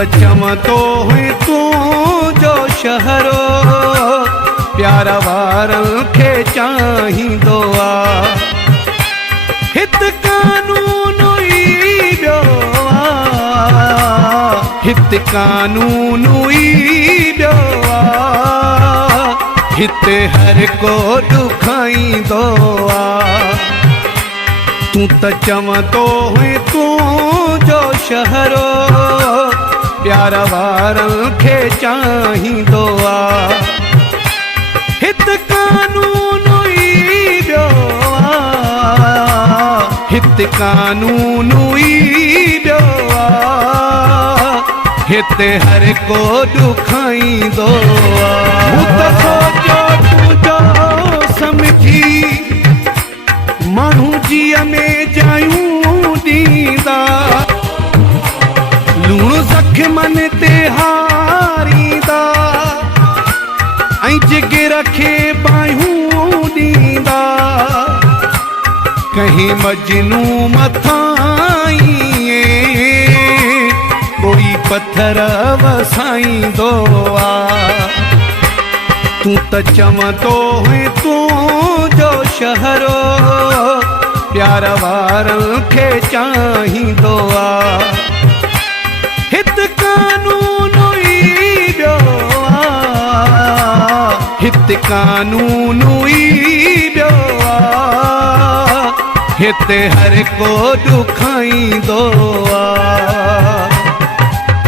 त चवंदो हुई तूं जो शहरो प्यार वारनि खे चाहींदो आहे। हित कानून ई ॿियो आहे, हित कानून ई ॿियो आहे, हिते हर को ॾुखाईंदो आहे। तूं त चवंदो हुई तूं जो शहरो प्यार वारनि खे चाहींदो आहे। हित कानून ई ॿियो आहे, हित कानून ई ॿियो आहे, हिते हर को ॾुखाईंदो आहे। मूं त सोचियो तुंहिंजो सम्झी माण्हू जीअ में जायूं ॾींदा, लूण ज़ख़्मनि ते हारींदा, ऐं जिगर खे बाहियूं ॾींदा। कहीं मजनू मथां ईअं कोई पत्थर वसाईंदो आहे। तूं त चवंदो हुई तूं जो शहरो प्यार वारनि खे चाहींदो आहे। हित कानून ई ॿियो आहे, हित कानून ई ॿियो आहे, हिते हर को ॾुखाईंदो आहे।